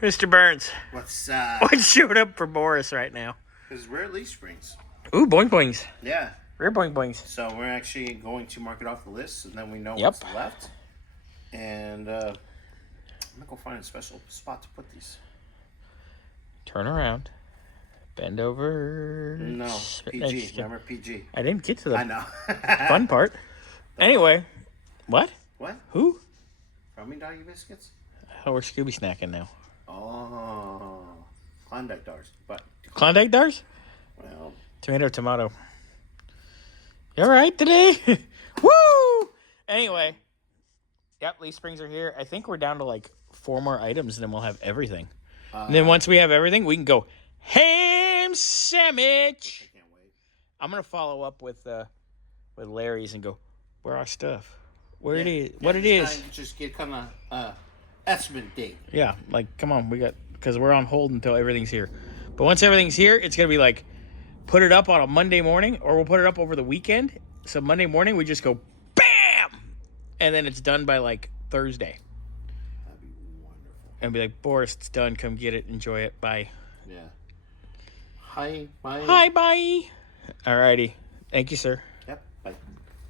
Mr. Burns. What's What showed up for Boris right now? His rare leaf springs. Ooh, boing boings. Yeah. Rare boing boings. So we're actually going to mark it off the list, and then we know Yep. what's left. And I'm gonna go find a special spot to put these. Turn around. Bend over. No, spit PG. next to- Remember PG. I didn't get to I the know. fun part. Anyway, what? What? Who? Rummy Doggy biscuits? Oh, we're Scooby snacking now. Oh, Klondike bars. But Klondike bars? well, Tomato. You all right today? Woo! Anyway, yep, leaf springs are here. I think we're down to like 4 more items, and then we'll have everything. And then once we have everything, we can go ham sandwich. I can't wait. I'm gonna follow up with Larry's and go, where our stuff? Where it is? What it is? Just get kind of estimate date. Yeah, like come on, because we're on hold until everything's here. But once everything's here, it's gonna be like put it up on a Monday morning, or we'll put it up over the weekend. So Monday morning we just go bam, and then it's done by like Thursday. That'd be wonderful. And be like, Boris, it's done. Come get it. Enjoy it. Bye. Yeah. Hi. Bye. Hi. Bye. Alrighty. Thank you, sir. Yep. Bye.